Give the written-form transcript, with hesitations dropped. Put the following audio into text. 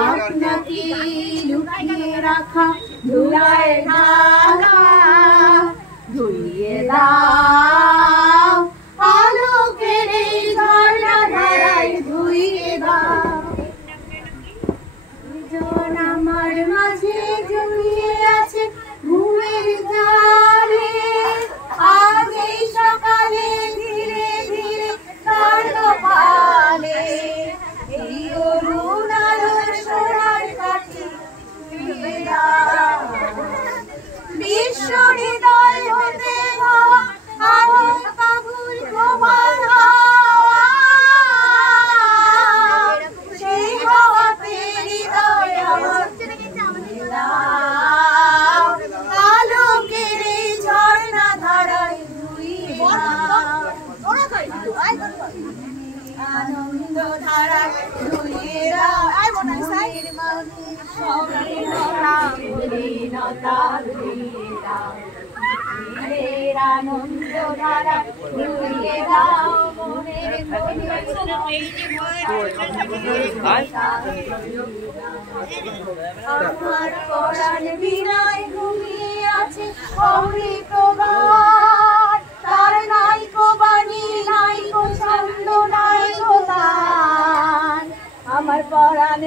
আপনাকে লুকিয়ে রাখা ধুলায় ঢাকা ধুইয়ে দাও আলোকের এই ঝর্ণা ধারায় ধুইয়ে দাও জন আমার মাঝে জড়িয়ে আছে ঘুমের জালে আজ এই সকালে ধীরে ধীরে তার কপালে এই অরুণ আলোর সোনার কাঠি বিশ্ব হৃদয় হতে হওয়া আলোক কাবুল প্রমাণ হওয়া সেই হওয়াতে হৃদয় আমার আলোকের এই ঝর্ণা ধারায় ধুইয়ে আনন্দ ধারায় ধুইয়ে দাও আনন্দ ধারায় ধুইয়ে দাও মনের আমার পরাণ বিনায় ঘুমিয়ে আছে অমৃত গান তার নাই কো বাণী নাই কো ছন্দ নাই কো গান আমার পরাণ